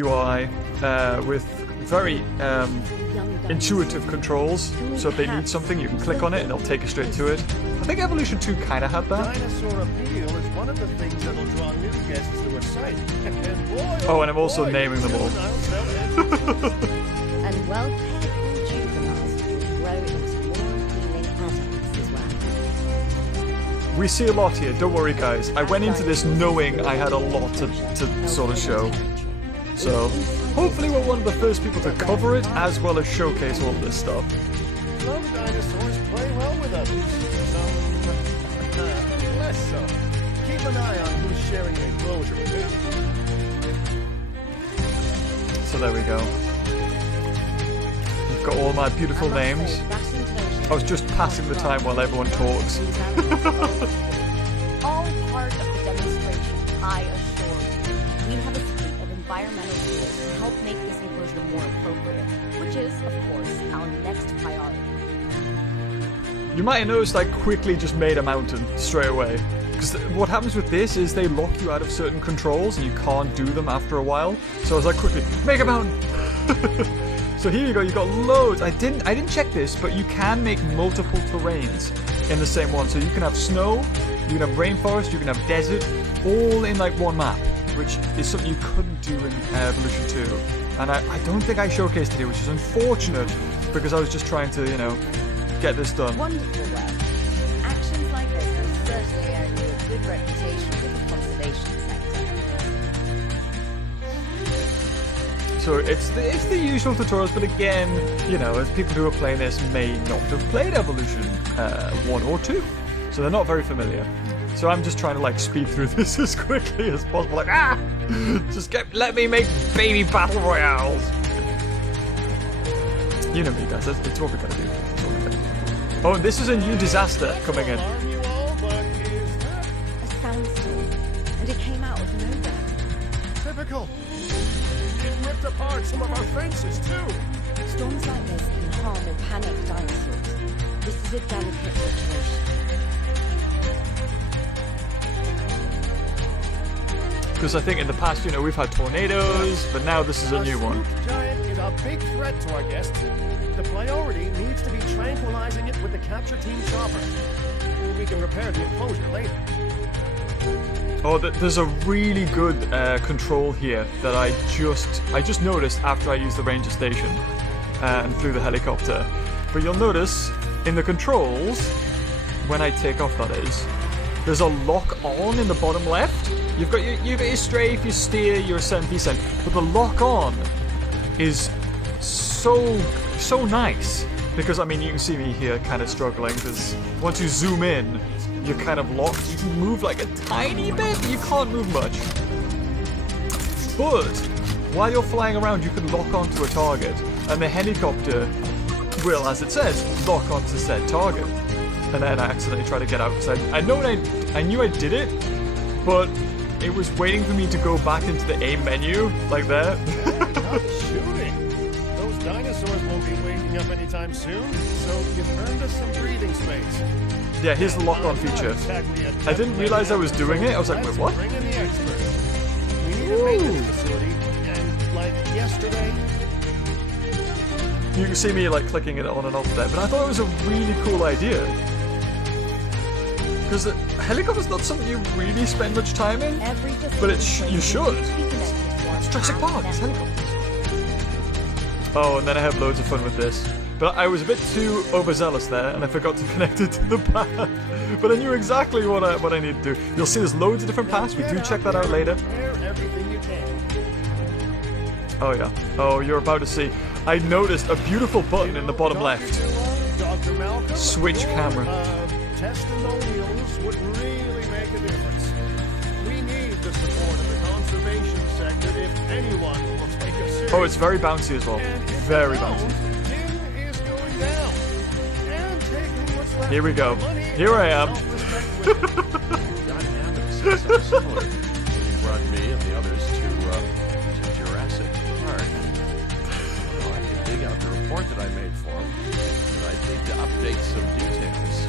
UI with very intuitive controls. So if they need something, you can click on it and it'll take you straight to it. I think Evolution 2 kind of had that. Dinosaur appeal is one of the things that'll draw new guests to a site. And boy, oh, and I'm also naming them all. And well-cared juveniles will grow into more appealing adults as well. We see a lot here, don't worry guys. I went into this knowing I had a lot to sort of show. So, hopefully we're one of the first people to cover it, as well as showcase all of this stuff. Some dinosaurs play well with others. Some less so. Keep an eye on who's sharing an enclosure with who. So there we go. You've got all my beautiful names. I was just passing the time while everyone talks. All part of the demonstration, I assure you. We have a suite of environmental tools to help make this enclosure more appropriate, which is, of course, our next priority. You might have noticed I quickly just made a mountain straight away. Because what happens with this is they lock you out of certain controls and you can't do them after a while. So I was like, quickly, make a mountain! So here you go, you got loads. I didn't check this, but you can make multiple terrains in the same one. So you can have snow, you can have rainforest, you can have desert, all in like one map, which is something you couldn't do in Evolution 2. And I don't think I showcased it here, which is unfortunate, because I was just trying to, you know, get this done. Wonderful work. Actions like this will certainly earn you a good reputation with the conservation sector. So it's the usual tutorials, but again, you know, as people who are playing this may not have played Evolution 1 or 2, so they're not very familiar. So I'm just trying to like speed through this as quickly as possible. Like just let me make baby battle royales. You know me, guys. It's what we gotta do. Oh, and this is a new disaster coming in. A sandstorm, and it came out of nowhere. Typical. It ripped apart some of our fences too. Storms like this can harm or panic dinosaurs. This is a delicate situation. Because I think in the past, you know, we've had tornadoes, but now this is a new one. Giant is a big threat to our guests. The priority needs to be tranquilizing it with the capture team chopper. We can repair the enclosure later. Oh, there's a really good control here that I just noticed after I used the ranger station and flew the helicopter. But you'll notice in the controls, when I take off that is, there's a lock on in the bottom left. You've got your strafe, your steer, your ascent, descent, but the lock on is so nice, because I mean you can see me here kind of struggling, because once you zoom in you're kind of locked. You can move like a tiny bit, but you can't move much. But while you're flying around you can lock onto a target, and the helicopter will, as it says, lock onto said target. And then I accidentally tried to get out because I knew I did it, but it was waiting for me to go back into the aim menu like that. Not shooting. Those dinosaurs won't be waking up anytime soon, so you've earned us some breathing space. Yeah, here's the lock-on feature. I didn't realize I was doing it. I was like, wait, what? Bring in the expert. We need a maintenance facility, and like yesterday. You can see me like clicking it on and off there, but I thought it was a really cool idea. Because a helicopter's not something you really spend much time in, but you should. It's Jurassic Park, it's helicopters. Oh, and then I have loads of fun with this. But I was a bit too overzealous there, and I forgot to connect it to the path. But I knew exactly what I need to do. You'll see there's loads of different paths. We do check that out later. Oh yeah. Oh, you're about to see. I noticed a beautiful button in the bottom left. Switch camera. Testimonials would really make a difference. We need the support of the conservation sector if anyone will take us seriously. Oh, it's very bouncy as well. Very bouncy. Is going down. And taking what's left. Here we go. Here I am. Brought me and the others to Jurassic Park. Well, I can dig out the report that I made for him, but I need to update some details.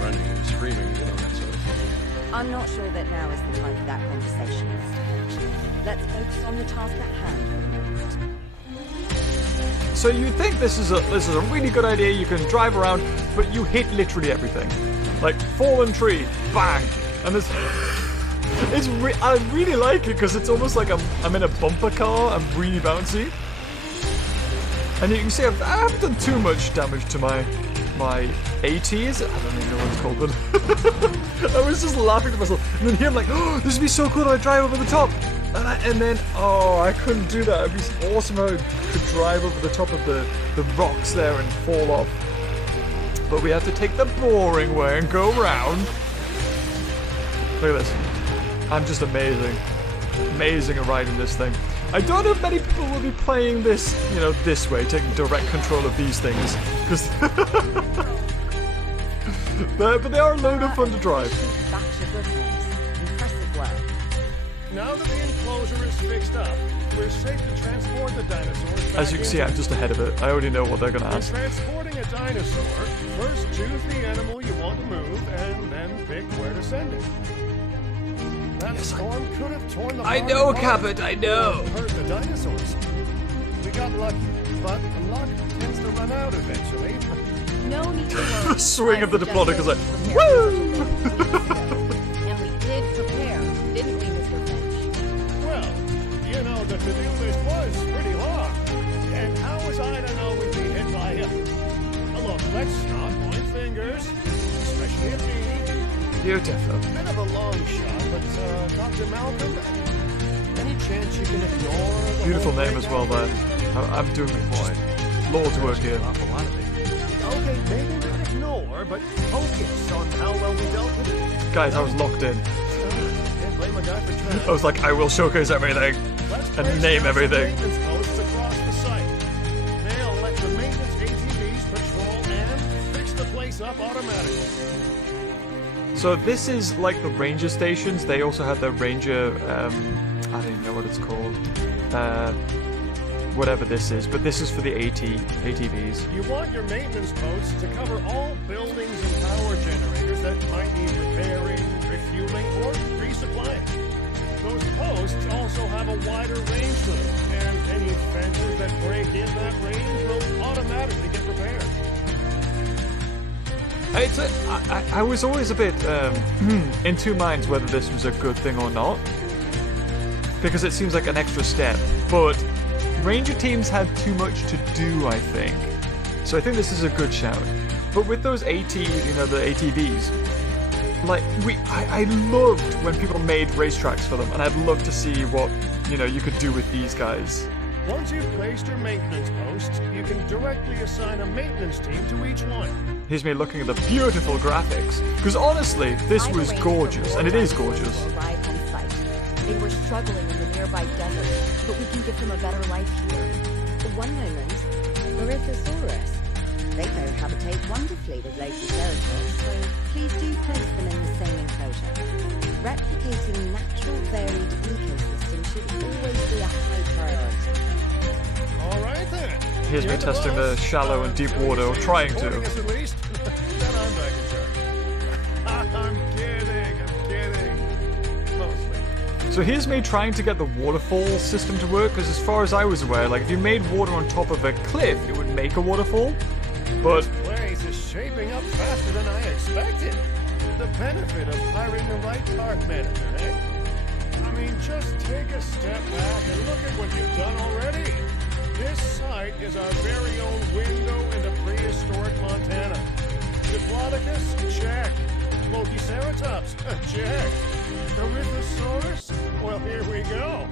Running and screaming, you know, that sort of thing. I'm not sure that now is the time for that conversation. Let's focus on the task at hand for the moment. So you'd think this is a really good idea. You can drive around, but you hit literally everything. Like fallen tree, bang, and there's. I really like it because it's almost like I'm in a bumper car. I'm really bouncy, and you can see I haven't done too much damage to my ATs. I don't even know what it's called, but I was just laughing to myself. And then here I'm like, oh, this would be so cool. I drive over the top. And then, oh, I couldn't do that. It'd be awesome how I could drive over the top of the rocks there and fall off. But we have to take the boring way and go around. Look at this. I'm just amazing. Amazing at riding this thing. I don't know if many people will be playing this, you know, this way, taking direct control of these things. Because but they are a load of fun to drive. Impressive work. Now that the enclosure is fixed up, we're safe to transport the dinosaurs back. As you can see, I'm just ahead of it. I already know what they're going to When ask. transporting a dinosaur, first choose the animal you want to move and then pick where to send it. That storm could have torn the I farm know, apart Cabot, I know. or hurt the dinosaurs. We got lucky, but luck tends to run out eventually. No need to worry. Swing of the Diplodocus like, woo! And we did prepare, didn't we, Mr. Finch? Well, you know, the to-do list was pretty long. And how was I to know we'd be hit by a... Look, let's not point fingers, especially at me. Beautiful. Bit of a long shot, but Dr. Malcolm, any chance you can ignore the Beautiful whole name as well there. I'm doing just Lord's work here. Awful lot of it. Okay, maybe not ignore, but focus on how well we dealt with it. Guys, I was locked in. Can't blame a guy for trying. I was like, I will showcase everything. Let's and place name down some everything. maintenance posts across the site. They'll let the maintenance ATVs patrol and fix the place up automatically. So this is like the ranger stations. They also have their ranger, I don't even know what it's called. Whatever this is, but this is for the ATVs. You want your maintenance posts to cover all buildings and power generators that might need repairing, refueling, or resupplying. Those posts also have a wider range to them, and any fences that break in that range will automatically get repaired. I was always a bit in two minds whether this was a good thing or not, because it seems like an extra step, but Ranger teams had too much to do, I think. So I think this is a good shout. But with those the ATVs, like I loved when people made racetracks for them, and I'd love to see what you could do with these guys. Once you've placed your maintenance posts, you can directly assign a maintenance team to each one. Here's me looking at the beautiful graphics, because honestly, this was gorgeous, and it is gorgeous. Arrive on site. They were struggling in the nearby desert, but we can give them a better life here. One moment. Marithosaurus. They cohabitate wonderfully with local territories, so please do place them in the same enclosure. Replicating natural varied ecosystems should always be a high priority. All right then. Here's me You're the testing the boss. shallow and deep water, or trying Supporting to. us at least. Then I'm back in charge. I'm kidding. Mostly. So here's me trying to get the waterfall system to work, because as far as I was aware, like if you made water on top of a cliff, it would make a waterfall. But This place is shaping up faster than I expected. The benefit of hiring the right park manager, eh? I mean, just take a step back and look at what you've done already. This site is our very own window into prehistoric Montana. Diplodocus? Check. Lokiceratops? Check. Marithosaurus? Well, here we go.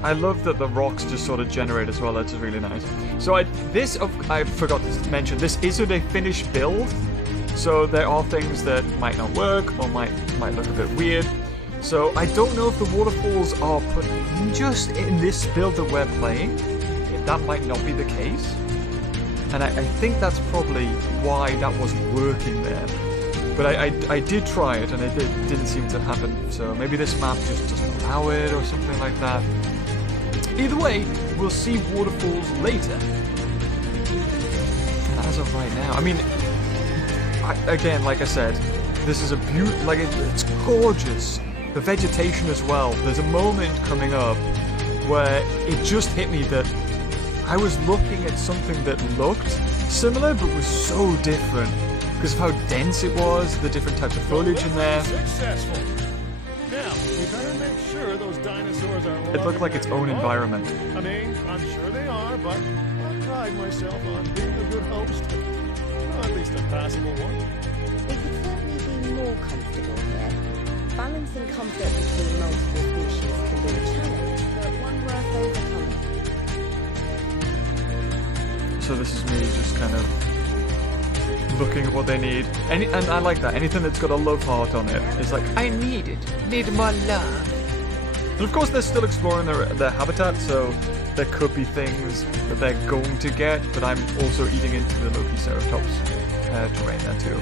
I love that the rocks just sort of generate as well. That's really nice. So I forgot to mention, this isn't a finished build. So there are things that might not work or might look a bit weird. So I don't know if the waterfalls are put just in this build that we're playing. That might not be the case. And I think that's probably why that wasn't working there. But I did try it and it didn't seem to happen. So maybe this map just doesn't allow it or something like that. Either way, we'll see waterfalls later. And as of right now, I mean, again, like I said, this is a it's gorgeous. the vegetation as well. There's a moment coming up where it just hit me that I was looking at something that looked similar but was so different because of how dense it was, the different types of foliage in there. Successful. Now, we better make sure those dinosaurs are It looked like its own environment. I mean, I'm sure they are, but I pride myself on being a good host. Or at least a passable one. We could certainly be more comfortable here. Balancing comfort between multiple species can be a challenge, but one worth overcoming. So this is me just kind of looking at what they need. And I like that. Anything that's got a love heart on it is like, I need it. Need my love. And of course they're still exploring their habitat, so there could be things that they're going to get, but I'm also eating into the Lokiceratops terrain there too.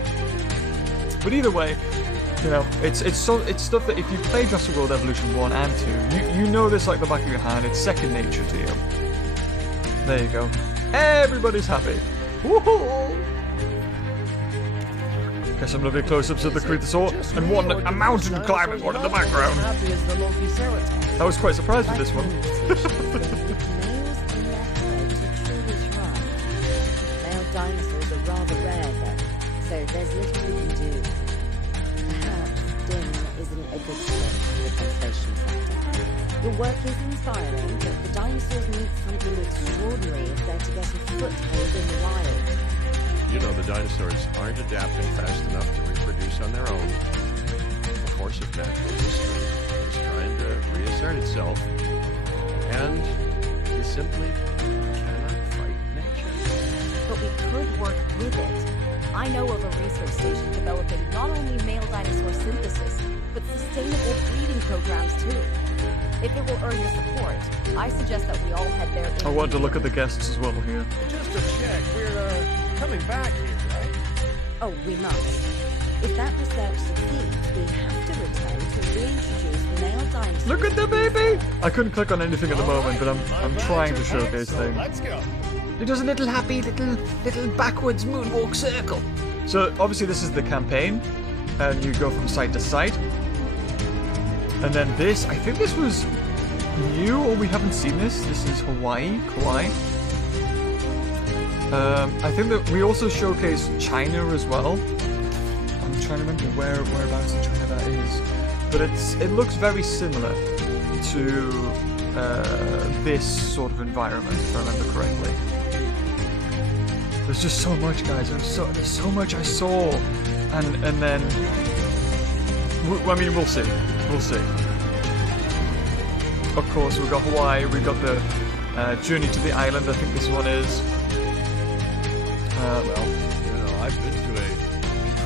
But either way, you know, it's stuff that if you play Jurassic World Evolution 1 and 2, you know this like the back of your hand. It's second nature to you. There you go. Everybody's happy. Woohoo! Get some lovely close-ups of the Cretosaur and one a mountain climbing one in the background. I was quite surprised with this one. Males in their herd to truly thrive. Male dinosaurs are rather rare though, so there's little we can do. Perhaps DIM isn't a good fit for the conservation sector. Your work is inspiring, but the dinosaurs need something extraordinary if they're to get a foothold in the wild. You know, the dinosaurs aren't adapting fast enough to reproduce on their own. The course of natural history is trying to reassert itself, and you simply cannot fight nature. But we could work with it. I know of a research station developing not only male dinosaur synthesis, but sustainable breeding programs too. If it will earn your support, I suggest that we all head there. I want to look at the guests as well here. Just to check, we're coming back here, right? Oh, we must. If that research succeeds, we have to return to reintroduce male dinosaurs. Look at the baby! I couldn't click on anything at the moment, but I'm trying to showcase things. Let's go. It does a little happy little backwards moonwalk circle. So obviously this is the campaign, and you go from site to site. And then this, I think this was new, or we haven't seen this. This is Hawaii, Kauai. I think that we also showcase China as well. I'm trying to remember whereabouts in China that is, but it looks very similar to this sort of environment, if I remember correctly. There's just so much, guys. There's so much I saw, and then I mean we'll see. We'll see. Of course, we've got Hawaii. We've got the journey to the island. I think this one is. Well, you know, I've been to a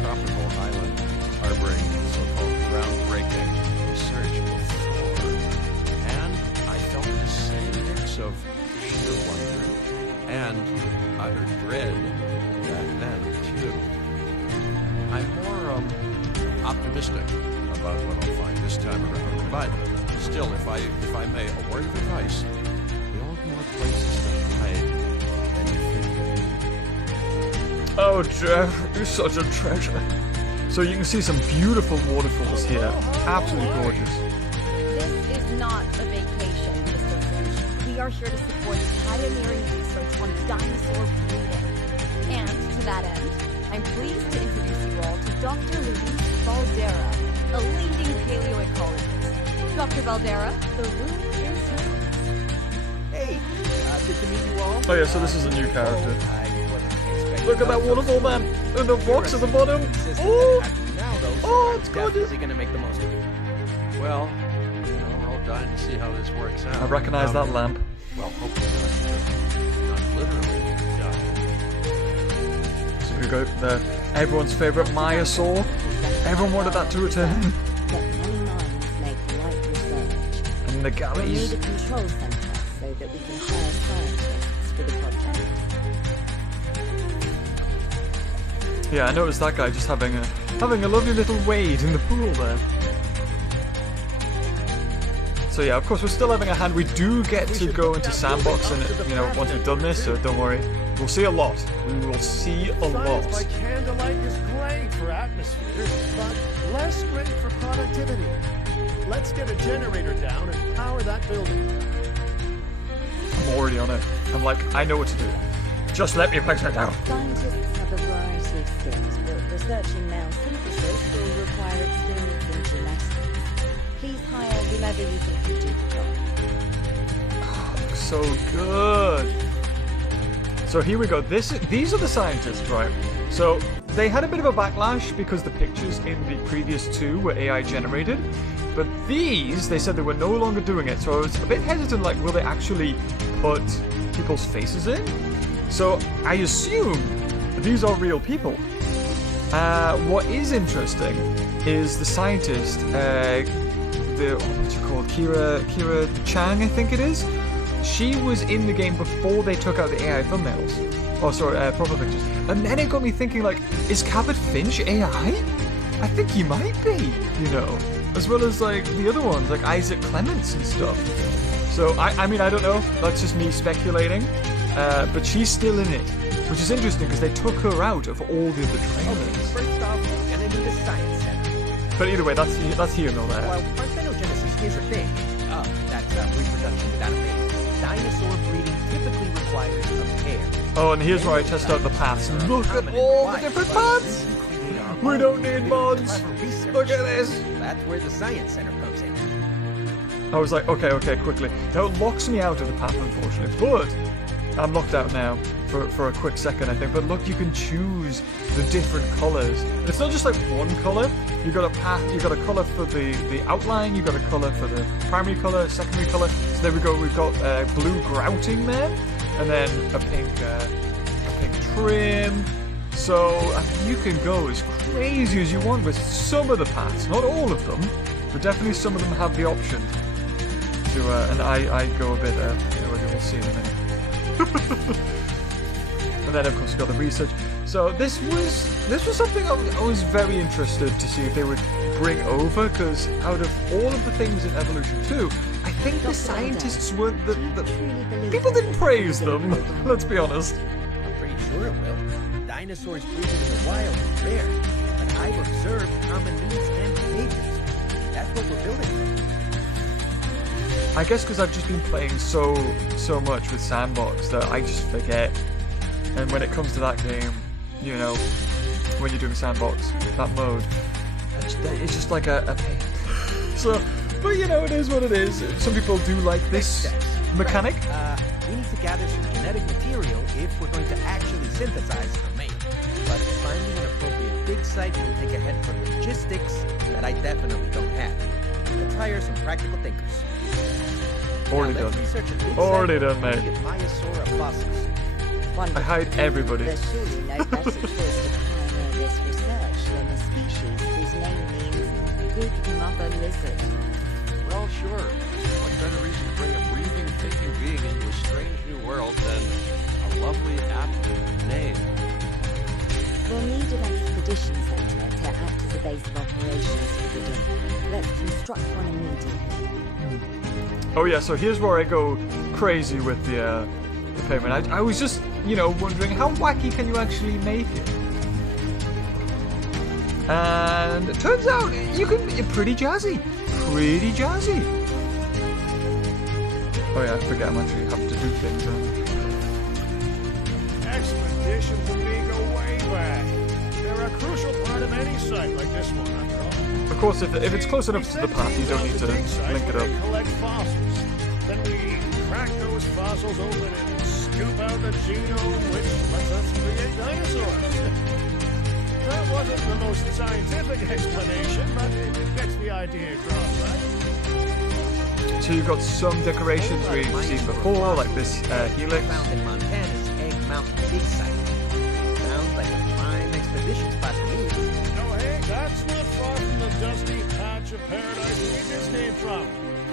tropical island harboring so-called groundbreaking research before, and I felt the same mix of sheer wonder and utter dread back then, too. I'm more optimistic about what I'll find this time around, but still, if I may, a word of advice: build more places to hide than you think you need. Oh, Jeff, you're such a treasure. So you can see some beautiful waterfalls here. Absolutely gorgeous. This is not a vacation, Mr. Firsh. We are here to support pioneering research on dinosaur breeding. And to that end, I'm pleased to introduce you all to Dr. Luis Valdera, a leading paleoecologist. Dr. Valdera, the room is yours. Hey, good to meet you all. Oh yeah, so this is a new character. I wasn't expecting Look at that waterfall, man! And the rocks at the bottom! Oh! Now, though, so Oh, I'm it's gorgeous. definitely gonna make the most of it. Well, you know, we're all dying to see how this works out. I recognize that lamp. Well, hopefully not literally dying. So we go there. Everyone's favourite Myosaur. Everyone wanted that to return. But many minds make light research. And the We'll galleys. need a control center so that we can hire scientists for the project. Yeah, I noticed that guy just having a lovely little wade in the pool there. So yeah, of course we're still having a hand. We do get to go into sandbox, and you know, once we've done this, so don't worry. We'll see a lot. We will see a Science lot. by candlelight is great for atmosphere, but less great for productivity. let's get a generator down and power that building. I'm already on it. I'm like, I know what to do. Just let me place it down. Scientists have a variety of skills, but researching male synthesis will require experience in genetics. Please hire whomever you think can do the job. So good. So here we go. These are the scientists, right? So they had a bit of a backlash because the pictures in the previous two were AI generated, but these, they said they were no longer doing it. So I was a bit hesitant, like, will they actually put people's faces in? So I assume these are real people. What is interesting is the scientist, what's she called? Kira Chang, I think it is. She was in the game before they took out the AI thumbnails. Oh, sorry, profile pictures. And then it got me thinking, like, is Cabot Finch AI? I think he might be, you know. As well as, like, the other ones, like Isaac Clements and stuff. So, I mean, I don't know. That's just me speculating. But she's still in it. Which is interesting, because they took her out of all the other trailers. Okay, first off, we're gonna need a science center. But either way, that's here and all that. Well, parthenogenesis is a thing. That's reproduction without a baby. Dinosaur breeding typically requires a pair. Oh, and here's where I test out the paths. Look at all the different paths! We don't need mods! Look at this! That's where the science center comes in. I was like, okay, quickly. Now it locks me out of the path, unfortunately, but I'm locked out now for a quick second, I think. But look, you can choose the different colors. And it's not just like one color. You got a path. You got a color for the outline. You got a color for the primary color, secondary color. So there we go. We've got blue grouting there, and then a pink trim. So you can go as crazy as you want with some of the paths. Not all of them, but definitely some of them have the option to. And I go a bit. We'll see in a minute. And then of course we got the research. So this was something I was very interested to see if they would bring over, because out of all of the things in Evolution 2, I think the scientists weren't the people didn't praise them. Let's be honest. I'm pretty sure it will. Dinosaurs breeding in the wild is rare, but I've observed common needs and behaviors. That's what we're building for. I guess because I've just been playing so much with Sandbox that I just forget. And when it comes to that game, you know, when you're doing Sandbox, that mode, it's just like a pain. So, but you know, it is what it is. Some people do like this mechanic. We need to gather some genetic material if we're going to actually synthesize a mate. But finding an appropriate dig site will take a head for logistics that I definitely don't have. Let's hire some practical thinkers. Already done, mate. Maiasaura fossils. I hide everybody. There's surely no better choice to pioneer this research than a species whose name means good mother lizard. Well, sure. What better reason to bring a breathing, thinking being into a strange new world than a lovely, apt name? We'll need an expedition center to act as a base of operations for the day. Let's construct one immediately. Oh yeah, so here's where I go crazy with the payment. I was just, you know, wondering how wacky can you actually make it? And it turns out you can be pretty jazzy. Pretty jazzy. Oh yeah, I forget I'm actually having to do things. Expeditions and me go way back. They're a crucial part of any site like this one, after all. Of course, if it's close enough to the path, you don't need to link it up. We collect fossils. Then we crack those fossils open and scoop out the genome, which lets us create dinosaurs. That wasn't the most scientific explanation, but it gets the idea across, right? So you've got some decorations we've seen before, like this helix. Found in Montana's Egg Mountain dig site. Sounds like a prime expedition spot to me. Oh, hey, that's not far from the dusty patch of paradise we just came from.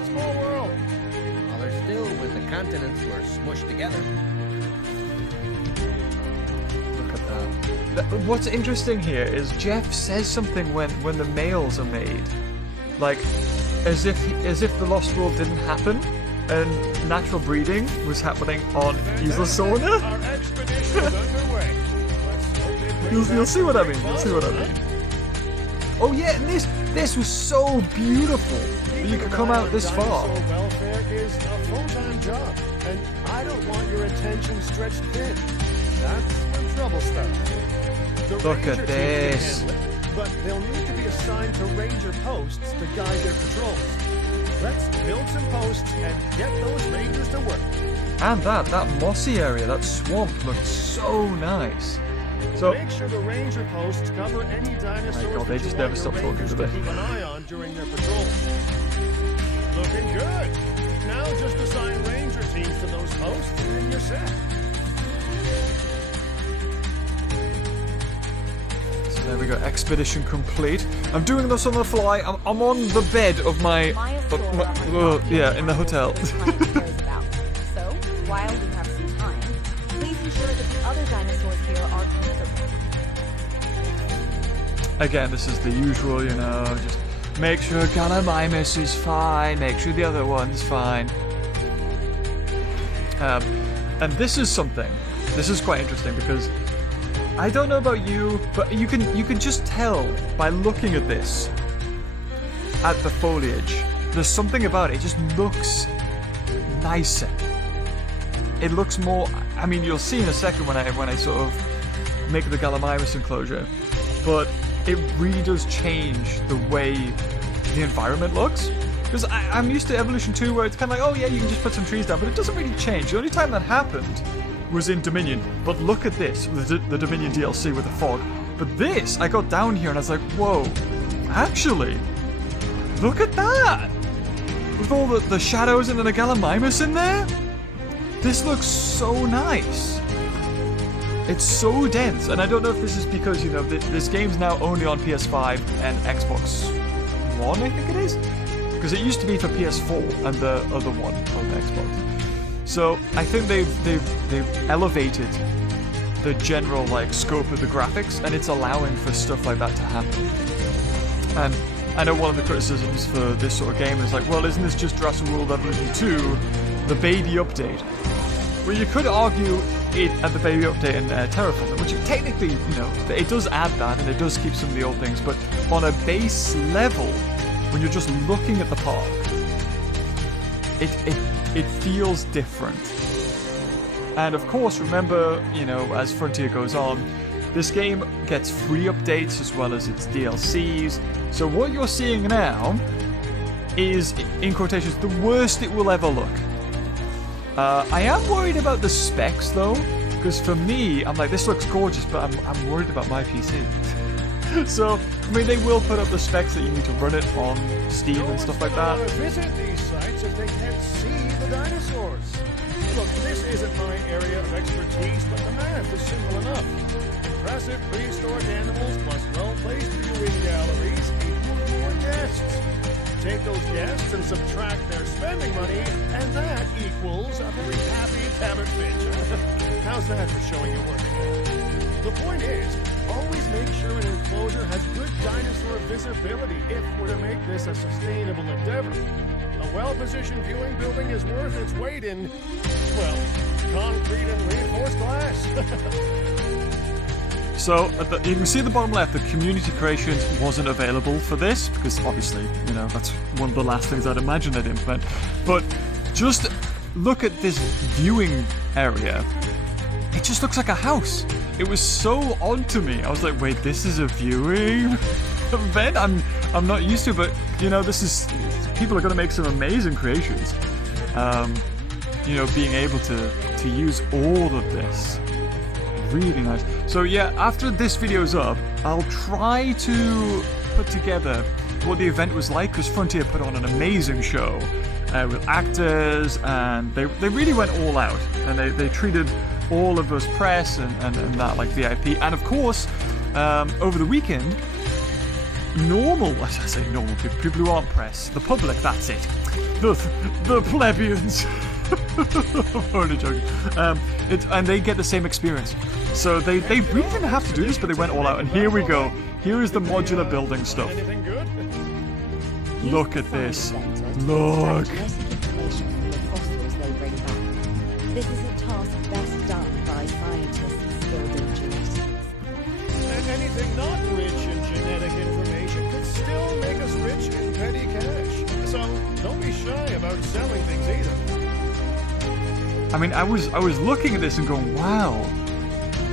Small world. Smaller still when the continents were smushed together. Look at that. What's interesting here is Jeff says something when the males are made, like as if the Lost World didn't happen and natural breeding was happening on Isla Sorna. Our expedition is underway. Let's hope it brings You'll see what I mean. back You'll see what I fossils, mean. Oh yeah, and this was so beautiful. you could come out this far. Dinosaur welfare is a full-time job, and I don't want your attention stretched thin. That's when trouble starts. The Look ranger at team can this. handle it, but they'll need to be assigned to ranger posts to guide their patrols. Let's build some posts and get those rangers to work. And that mossy area, that swamp looked so nice. So, Make sure the ranger posts cover any dinosaurs God, they that just you never want stop your talking rangers to to me. keep an eye on during their patrols. Looking good. Now just assign ranger teams to those posts and you're set. so there we go, expedition complete. I'm doing this on the fly. I'm on the bed of my, yeah, in the hotel. So, while we have some time, please ensure that the other dinosaurs here are comfortable. Again, this is the usual, you know, just make sure Gallimimus is fine, make sure the other one's fine. And this is something, this is quite interesting because I don't know about you, but you can just tell by looking at this, at the foliage, there's something about it, it just looks nicer. It looks more, I mean, you'll see in a second when I sort of make the Gallimimus enclosure, but it really does change the way the environment looks. Because I'm used to Evolution 2 where it's kind of like, oh yeah, you can just put some trees down, but it doesn't really change. The only time that happened was in Dominion. But look at this, the Dominion DLC with the fog. But this, I got down here and I was like, whoa, actually, look at that! With all the shadows and then the Gallimimus in there? This looks so nice. It's so dense, and I don't know if this is because, you know, this game's now only on PS5 and Xbox One, I think it is? Because it used to be for PS4 and the other one on Xbox. So I think they've elevated the general like scope of the graphics, and it's allowing for stuff like that to happen. And I know one of the criticisms for this sort of game is like, well, isn't this just Jurassic World Evolution 2, the baby update? Well, you could argue it at the baby update in Terraform, which technically, you know, it does add that and it does keep some of the old things, but on a base level, when you're just looking at the park, it feels different. And of course, remember, you know, as Frontier goes on, this game gets free updates as well as its DLCs. So what you're seeing now is, in quotations, the worst it will ever look. I am worried about the specs though, because for me, I'm like, this looks gorgeous, but I'm worried about my PC. So, I mean, they will put up the specs that you need to run it on Steam and stuff like that. Visit these sites if they can't see the dinosaurs. Look, this isn't my area of expertise, but the math is simple enough. Impressive prehistoric animals plus well-placed viewing galleries equal more guests. Take those guests and subtract their spending money, and that equals a very happy Tabit Finch. How's that for showing you're working out? The point is, always make sure an enclosure has good dinosaur visibility if we're to make this a sustainable endeavor. A well-positioned viewing building is worth its weight in, well, concrete and reinforced glass. So, you can see at the bottom left, the community creations wasn't available for this, because obviously, you know, that's one of the last things I'd imagine they'd implement. But just look at this viewing area. It just looks like a house. It was so odd to me. I was like, wait, this is a viewing event? I'm not used to, but, you know, this is, people are going to make some amazing creations. You know, being able to use all of this. Really nice. So yeah, after this video's up, I'll try to put together what the event was like, because Frontier put on an amazing show with actors, and they really went all out, and they treated all of us press and that like VIP, and of course over the weekend, normal people who aren't press, the public, that's it, the plebeians. I'm only joking. And they get the same experience. So they really didn't have to do this, but they went all out. And here we go. Here is the modular building stuff. Anything good? Look at this. Look. This is a task best done by scientists skilled in genetics. And anything not rich in genetic information could still make us rich in petty cash. So destroying things either. I mean, I was looking at this and going, wow,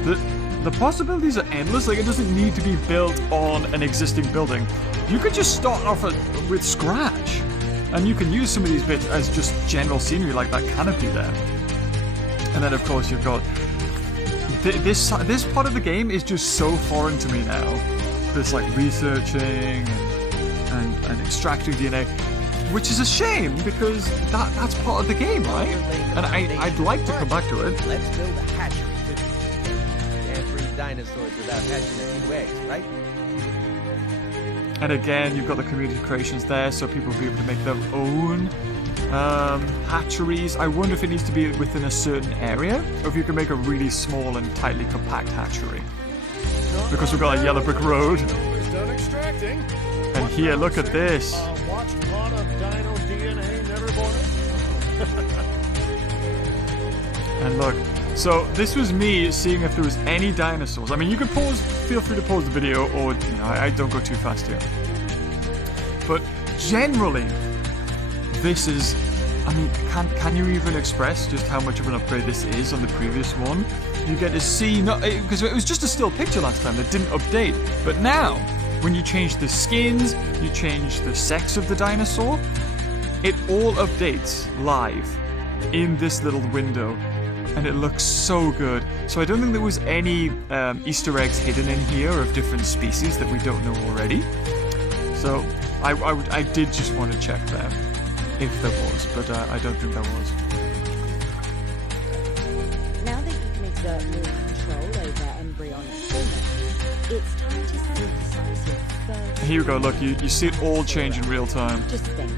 the possibilities are endless. Like, it doesn't need to be built on an existing building. You could just start off with scratch, and you can use some of these bits as just general scenery, like that canopy there. And then, of course, you've got this part of the game is just so foreign to me now. This like researching and extracting DNA. Which is a shame, because that's part of the game, right? And I'd like to come back to it. Let's build a hatchery, too. Can't breed dinosaurs without hatching a few eggs, right? And again, you've got the community creations there, so people will be able to make their own hatcheries. I wonder if it needs to be within a certain area, or if you can make a really small and tightly compact hatchery. Because we've got a yellow brick road. It's done extracting. And here, look at this. Watched pot of dino DNA never born. And look, so this was me seeing if there was any dinosaurs. I mean, you can feel free to pause the video, or I don't go too fast here. But generally, this is, I mean, can you even express just how much of an upgrade this is on the previous one? You get to see, because it was just a still picture last time that didn't update. But now, when you change the skins, you change the sex of the dinosaur, it all updates live in this little window. And it looks so good. So I don't think there was any Easter eggs hidden in here of different species that we don't know already. So I did just want to check there if there was, but I don't think there was. Now that you can exert more control over embryonic format, it's time to synthesize your first... Here we go, look, you see it all change in real time. Just think,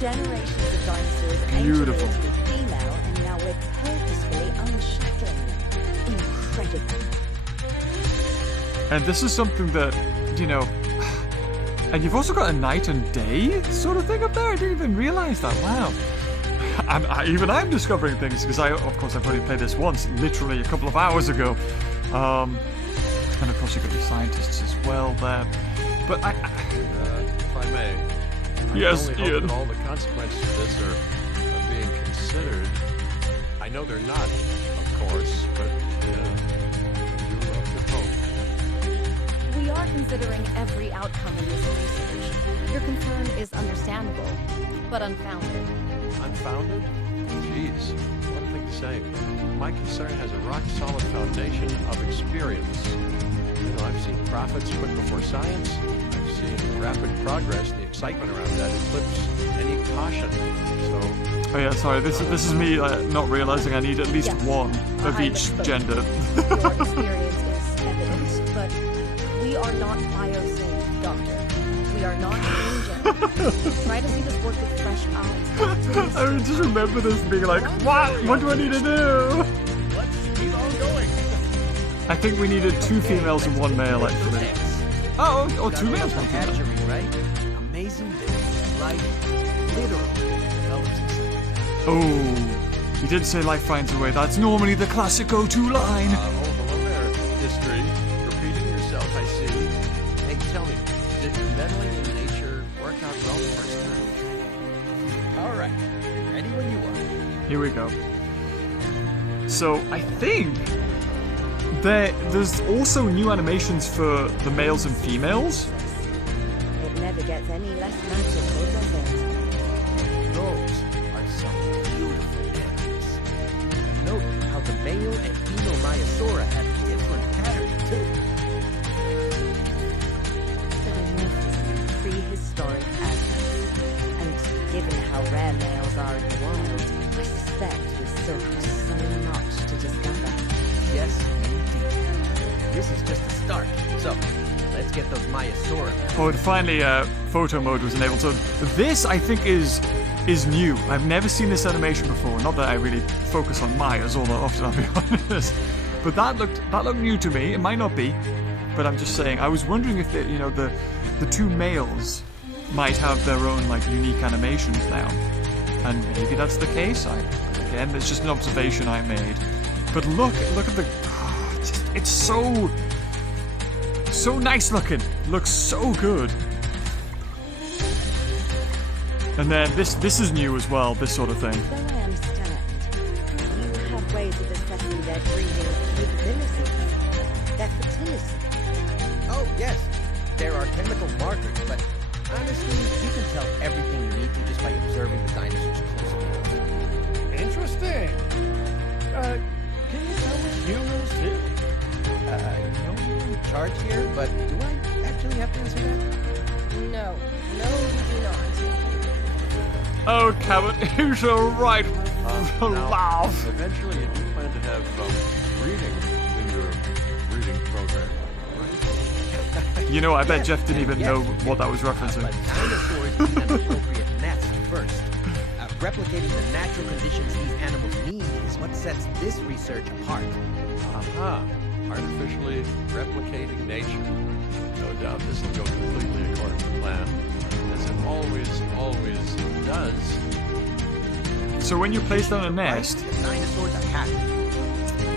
generations of dinosaurs Beautiful. engineered to be female, and now we're purposefully unshackling them. Incredible. And this is something that, and you've also got a night and day sort of thing up there. I didn't even realize that. Wow. And even I'm discovering things, because of course I've only played this once, literally a couple of hours ago. And of course you've got your scientists as well there. But If I may. Yes, I only hope Ian. that all the consequences of this are being considered. I know they're not, of course, but you do love to hope. We are considering every outcome in this research. Your concern is understandable, but unfounded. Unfounded? Jeez, what a thing to say. My concern has a rock-solid foundation of experience. I've seen profits quick before science. I've seen rapid progress. The excitement around that eclipse any caution. So, oh yeah, sorry. This is me not realizing I need at least one of I each misspoke. gender. Your experience is evident, but we are not biosynth, Doctor. We are not gender. Try to see this work with fresh eyes. I just remember this being like, what do I need to do? Let's keep on going. I think we needed 2 females and 1 male, actually. Oh, 2 males, 1 female. Hatchery, right? Amazing that life literally develops itself. Oh, you did say life finds a way. That's normally the classic go-to line. hello there, history. Repeating yourself, I see. Hey, tell me, did meddling in nature work out well the first time? All right, ready when you are. Here we go. So, I think there's also new animations for the males and females. It never gets any less magical, does it? Those are some beautiful animals. Note how the male and female Maiasaura have different patterns too. Dimorphism in prehistoric animals. And given how rare males are in the wild, I suspect we still have so much to discover. Yes, indeed. This is just the start. So, let's get those Maiasaura. Oh, and finally, photo mode was enabled. So this, I think, is new. I've never seen this animation before. Not that I really focus on Mayas all that often, I'll be honest. But that looked new to me. It might not be, but I'm just saying. I was wondering if the 2 males might have their own unique animations now, and maybe that's the case. Again, it's just an observation I made. But look at the. It's so nice looking. Looks so good. And then this is new as well, this sort of thing. So I understand. You have ways of assessing their breeding capabilities, their fertility. Oh, yes. There are chemical markers, but honestly, you can tell everything you need to just by observing the dinosaurs closely. Interesting. Can you tell with humans too? No charge here, but do I actually have to answer that? No, you do not. Oh, Cabot, you're so right. Now, Laugh. eventually, you do plan to have reading in your reading program, right? You know, I bet Jeff didn't even know what that was referencing. But dinosaurs need an appropriate nest first. Replicating the natural conditions these animals need is what sets this research apart. Aha! Artificially replicating nature. No doubt this will go completely according to plan, as it always does. So when you place down a nest, The dinosaurs are happy.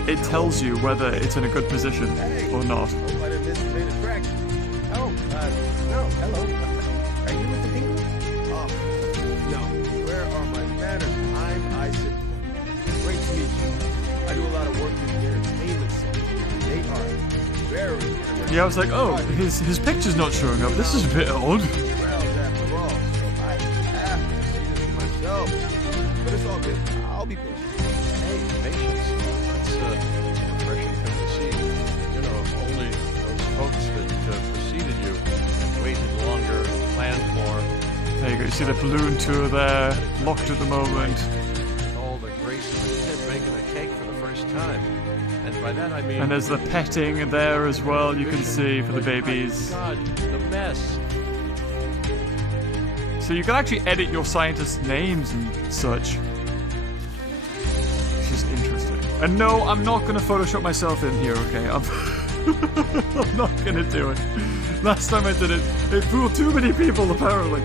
it tells you whether it's in a good position or not. Hope I didn't miss the main attraction. Oh, no, hello. Are you with the penguin? Oh, no. Where are my manners? I'm Isaac. Great to meet you. I do a lot of work in the entertainment sector. They are very interesting. Yeah, I was like, oh, his picture's not showing up. This is a bit odd. Crowds after all, so I have to see this for myself. But it's all good. I'll be patient. Hey, patience. That's a refreshing thing to see. You know, if only those folks that preceded you had waited longer, planned more. There you go. You see the balloon tour there, locked at the moment. All the grace of a kid making a cake for the first time. And by that I mean... And there's the petting there as well, you can see, for the babies. God, the mess. So you can actually edit your scientists' names and such. It's just interesting. And no, I'm not going to Photoshop myself in here, okay? I'm not going to do it. Last time I did it, it fooled too many people, apparently.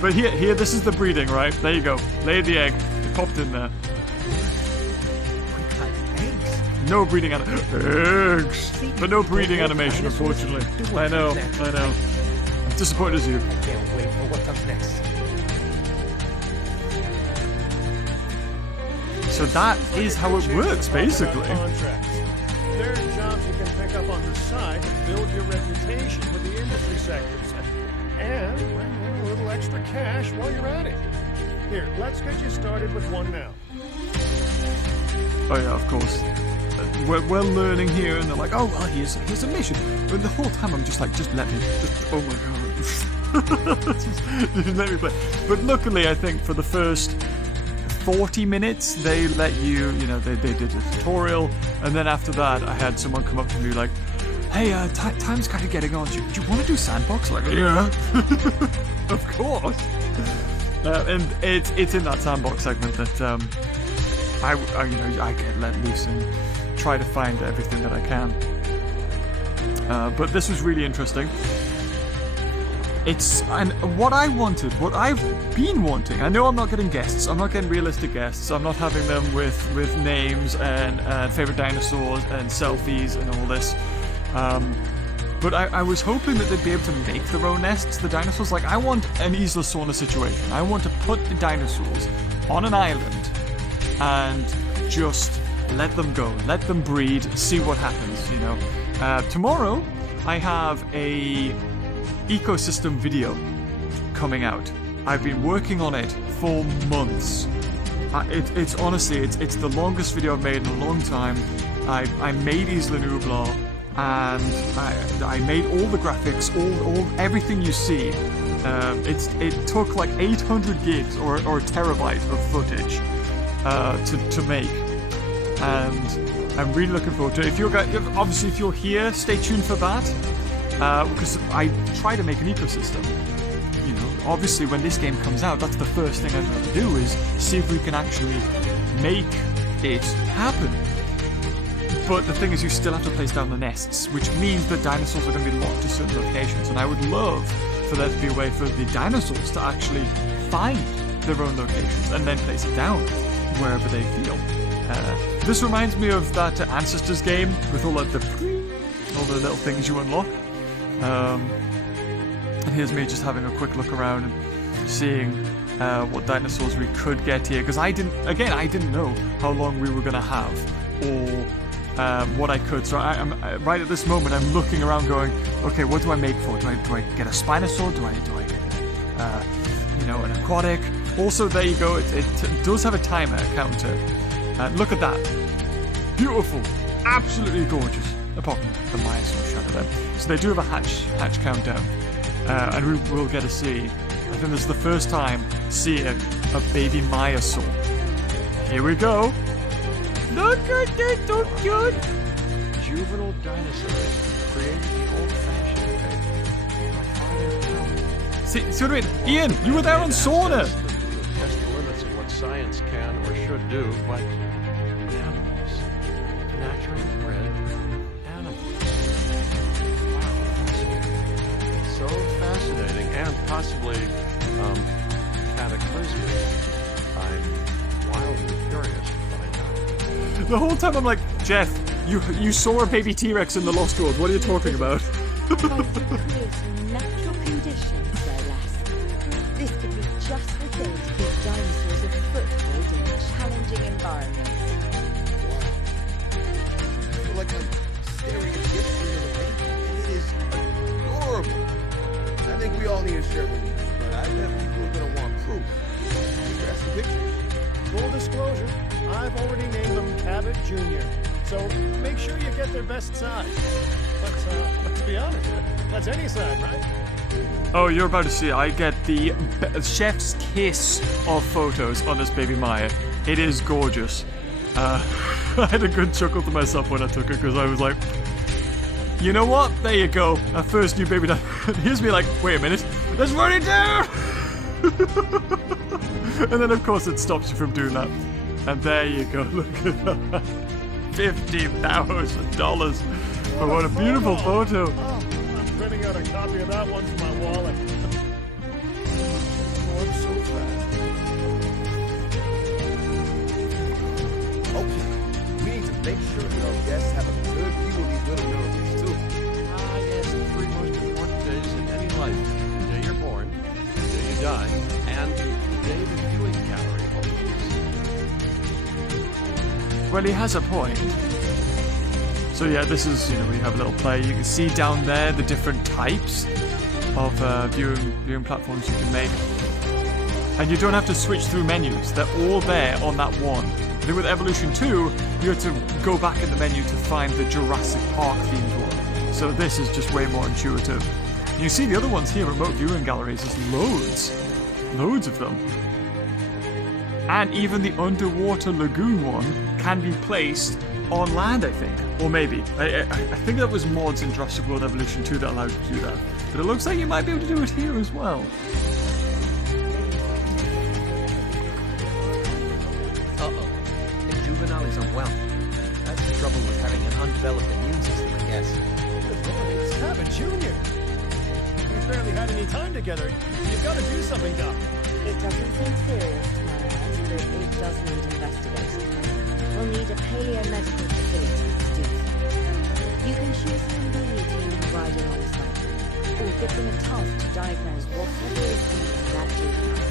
But here, this is the breeding, right? There you go. Laid the egg. It popped in there. No breeding eggs, but no breeding animation, unfortunately. I know. I'm disappointed as you. I can't wait for what comes next. So that is how it works, basically. Contracts. There are jobs you can pick up on the side to build your reputation with the industry sectors. And bring in a little extra cash while you're at it. Here, let's get you started with one now. Oh yeah, of course. We're learning here, and they're like, oh, well, here's a mission. But the whole time I'm just like, just let me. Oh my god. just let me play. But luckily, I think for the first 40 minutes, they let you, they did a tutorial, and then after that, I had someone come up to me like, hey, time's kind of getting on. Do you want to do sandbox? Like, yeah, of course. And it's in that sandbox segment that I get let loose and try to find everything that I can. But this was really interesting. And what I've been wanting. I know I'm not getting guests. I'm not getting realistic guests. I'm not having them with names and favorite dinosaurs and selfies and all this. But I was hoping that they'd be able to make their own nests. The dinosaurs, like I want an Isla Sorna situation. I want to put the dinosaurs on an island and just let them go, let them breed, see what happens. Tomorrow I have a ecosystem video coming out. I've been working on it for months. It's honestly, it's the longest video I've made in a long time. I made Isla Nublar, and I made all the graphics, all everything you see. It took like 800 gigs or a terabyte of footage to make, and I'm really looking forward to it. If you're here, stay tuned for that, because I try to make an ecosystem. Obviously when this game comes out, that's the first thing I'm going to do is see if we can actually make it happen. But the thing is, you still have to place down the nests, which means that dinosaurs are going to be locked to certain locations, and I would love for there to be a way for the dinosaurs to actually find their own locations and then place it down wherever they feel. This reminds me of that Ancestors game with all the little things you unlock. And here's me just having a quick look around and seeing what dinosaurs we could get here, because I didn't know how long we were gonna have, or what I could. So I'm right at this moment, I'm looking around, going, okay, what do I make for? Do I get a Spinosaur? Do I get an aquatic? Also, there you go. It does have a timer counter. Look at that, beautiful, absolutely gorgeous. Apart from the Myosaur shot of them. So they do have a hatch countdown, and we will get to see. I think this is the first time seeing a baby Myosaur. Here we go. Look at that, so cute. Juvenile dinosaurs created the old-fashioned way. See what I mean? Ian, you were there on sauna. Test the limits of what science can or should do, but animals, naturally bred animals. Wow, so fascinating and possibly cataclysmic. I'm wildly curious to find out. The whole time I'm like, Jeff, you saw a baby T-Rex in the Lost World. What are you talking about? By recreating natural conditions, no less. This could be just the thing to give dinosaurs a foothold in challenging environments. I feel like I'm staring at history in the making. It is adorable. I think we all need to share the news, but I bet people are going to want proof. That's the picture. Full disclosure, I've already named them Cabot Jr., so make sure you get their best side. But let's be honest, that's any side, right? Oh, you're about to see. I get the chef's kiss of photos on this baby Maya. It is gorgeous. I had a good chuckle to myself when I took it, because I was like, you know what? There you go. Our first new baby. Here's me like, wait a minute. Let's run it down. And then of course it stops you from doing that. And there you go. Look at that. $50,000. Oh, what a beautiful photo. Oh, I'm printing out a copy of that one for my wallet. Oh, I'm so fast. Okay, we need to make sure that our guests have a good view of these little miracles, too. Ah, yes, the three most important days in any life. The day you're born, the day you die, and the day the viewing gallery opens. Well, he has a point. So yeah, this is, we have a little play. You can see down there the different types of viewing platforms you can make. And you don't have to switch through menus. They're all there on that one. I think with Evolution 2, you have to go back in the menu to find the Jurassic Park themed one. So this is just way more intuitive. You see the other ones here, remote viewing galleries, there's loads of them. And even the underwater lagoon one can be placed on land, I think. Or maybe. I think that was mods in Jurassic World Evolution 2 that allowed you to do that. But it looks like you might be able to do it here as well. Uh-oh. The juvenile is unwell. That's the trouble with having an undeveloped immune system, I guess. It's Cabot Jr. We've barely had any time together. You've got to do something, Doc. It doesn't seem serious to my eyes, but it does need investigating. We'll need a paleo-medical facility to do so. You can choose an MBE team and ride alongside them, or give them a task to diagnose whatever is in that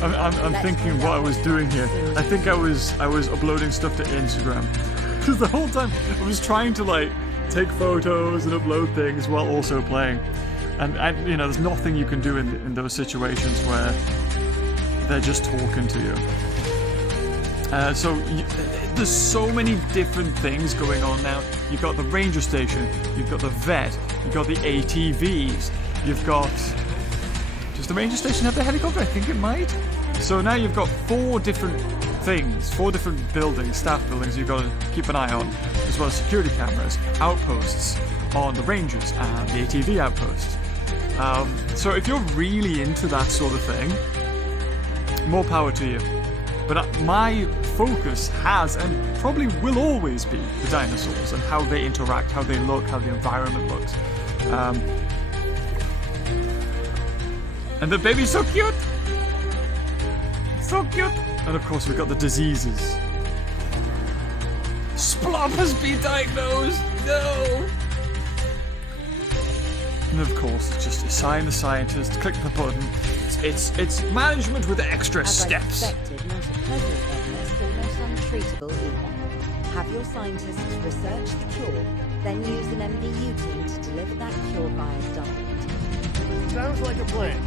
juvenile. I'm thinking what I was doing here. I think I was uploading stuff to Instagram. Because the whole time I was trying to take photos and upload things while also playing. And there's nothing you can do in those situations where they're just talking to you. There's so many different things going on now. You've got the ranger station, you've got the vet, you've got the ATVs, you've got... Does the ranger station have the helicopter? I think it might. So now you've got 4 different things, 4 different buildings, staff buildings you've got to keep an eye on, as well as security cameras, outposts on the rangers, and the ATV outposts. So if you're really into that sort of thing, more power to you. But my focus has and probably will always be the dinosaurs and how they interact, how they look, how the environment looks. And the baby's so cute! So cute! And of course we've got the diseases. Splop has been diagnosed! No! And of course, it's just assign the scientist, click the button. It's management with extra As steps. I suspected, not a pleasant illness, but not untreatable either. Have your scientists research the cure, then use an MVU team to deliver that cure via diet. Sounds like a plan.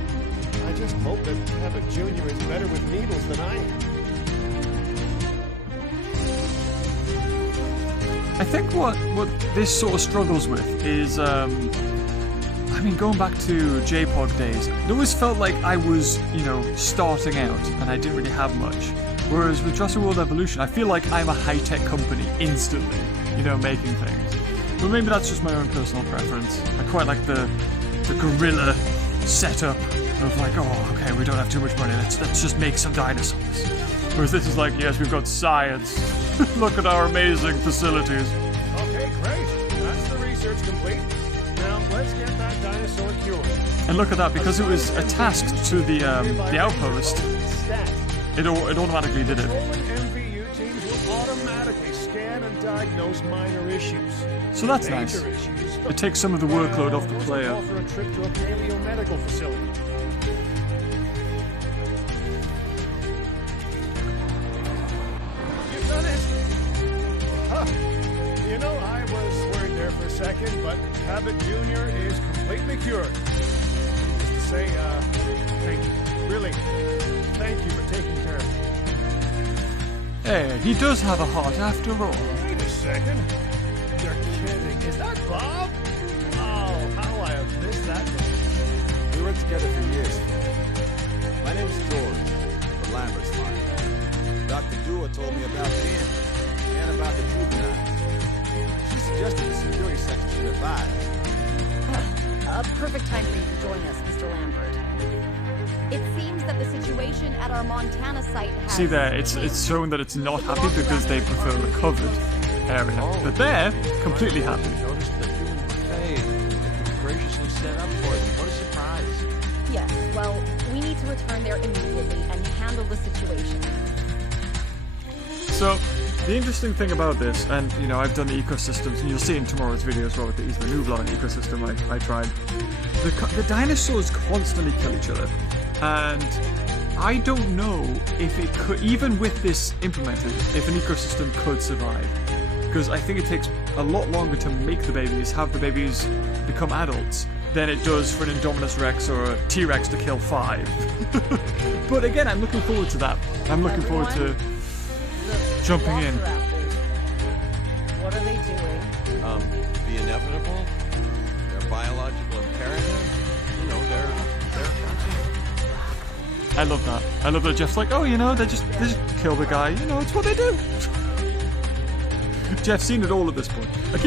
I just hope that Abbott Jr. is better with needles than I am. I think what this sort of struggles with is, I mean, going back to JPOG days, it always felt like I was, you know, starting out and I didn't really have much. Whereas with Jurassic World Evolution, I feel like I'm a high-tech company instantly, you know, making things. But maybe that's just my own personal preference. I quite like the guerrilla setup of like, oh, okay, we don't have too much money, let's just make some dinosaurs. Whereas this is like, yes, we've got science. Look at our amazing facilities. Okay, great. That's the research complete. Now let's get that dinosaur cured. And look at that, because it was tasked to the outpost, Stat. it automatically did it. Controlling MVU teams will automatically scan and diagnose minor issues. So that's Major nice. issues. It takes some of the workload off the those will player. call for a trip to a paleo-medical facility. You've done it! Huh. You know, I was worried there for a second, but Abbott Jr. is completely cured. Just to say, thank you. Really, thank you for taking care of me. Hey, he does have a heart after all. Wait a second. You're kidding. Is that Bob? Oh, how I have missed that day. We worked together for years. My name is George, but Lambert's fine. Dr. Dua told me about him and about the juveniles. She suggested the security sector should advise. A perfect time for you to join us, Mr. Lambert. It seems that the situation at our Montana site has... See there, it's showing that it's not happy because they prefer the covered area. But they're completely happy. Notice the human buffet that was graciously set up for them. What a surprise. Yes, well, we need to return there immediately and handle the situation. So, the interesting thing about this, and you know, I've done the ecosystems, and you'll see in tomorrow's video as well with the Isla Nublar ecosystem I tried. The dinosaurs constantly kill each other, and I don't know if it could, even with this implemented, if an ecosystem could survive. Because I think it takes a lot longer to make the babies, have the babies become adults, than it does for an Indominus Rex or a T-Rex to kill 5. But again, I'm looking forward to that. I'm looking forward to jumping in. What are they doing? The inevitable, their biological imperative, you know, they're I love that. I love that Jeff's like, oh, you know, they just kill the guy. You know, it's what they do. Jeff's seen it all at this point. I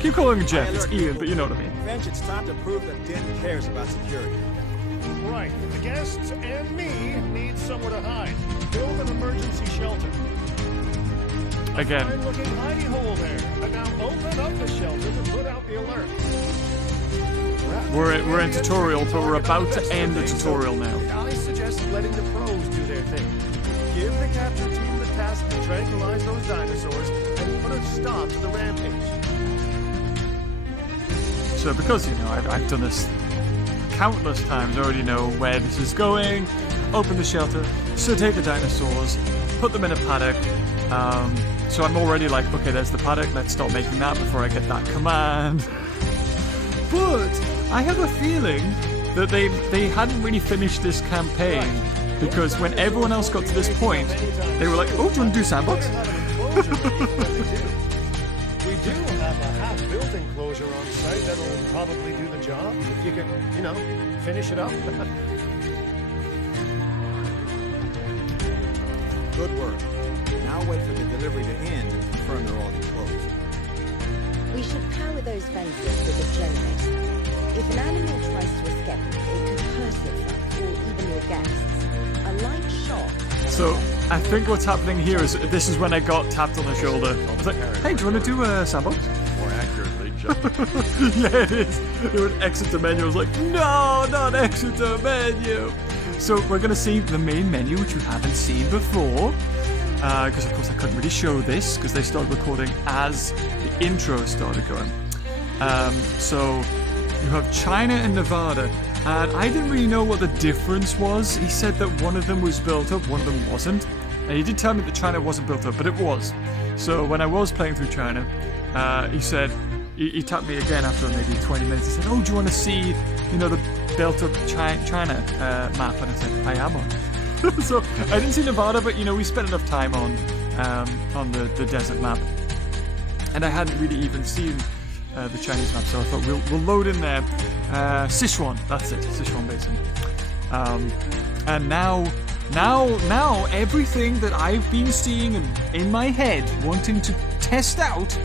keep calling him Jeff. It's Ian, but you know what I mean. Finch, it's time to prove that Den cares about security. Right. The guests and me need somewhere to hide. Build an emergency shelter. Again. Fine looking hidey hole there. And now open up the shelter to put out the alert. We're in tutorial, but we're about to end the tutorial now. I suggest letting the pros do their thing. Give the capture team the task to tranquilize those dinosaurs and put a stop to the rampage. So because, you know, I've done this countless times, I already know where this is going. Open the shelter, sedate the dinosaurs, put them in a paddock. So I'm already like, okay, there's the paddock, let's start making that before I get that command. But I have a feeling that they hadn't really finished this campaign, because when everyone else got to this point, they were like, oh, do you want to do sandbox? We do have a half-built enclosure on site that'll probably do the job. If you can, you know, finish it up. Good work. Now wait for the delivery to end and confirm they're all enclosed. We should power those fences with a generator. If an animal tries to escape, it could hurt itself or even your guests. A light shock. So I think what's happening here is this is when I got tapped on the shoulder. I was like, hey, do you want to do a sandbox? more accurately, just Yeah, it is. It would exit the menu. I was like, no, not exit the menu. So we're going to see the main menu, which you haven't seen before. Because, of course, I couldn't really show this because they started recording as the intro started going. So You have China and Nevada. And I didn't really know what the difference was. He said that one of them was built up, one of them wasn't. And he did tell me that China wasn't built up, but it was. So when I was playing through China, he said, he tapped me again after maybe 20 minutes. He said, oh, do you want to see, you know, the built up China map? And I said, I am on. So I didn't see Nevada, but, you know, we spent enough time on the desert map. And I hadn't really even seen the Chinese map, so I thought we'll load in there. Sichuan, that's it, Sichuan Basin. And now everything that I've been seeing and in my head wanting to test out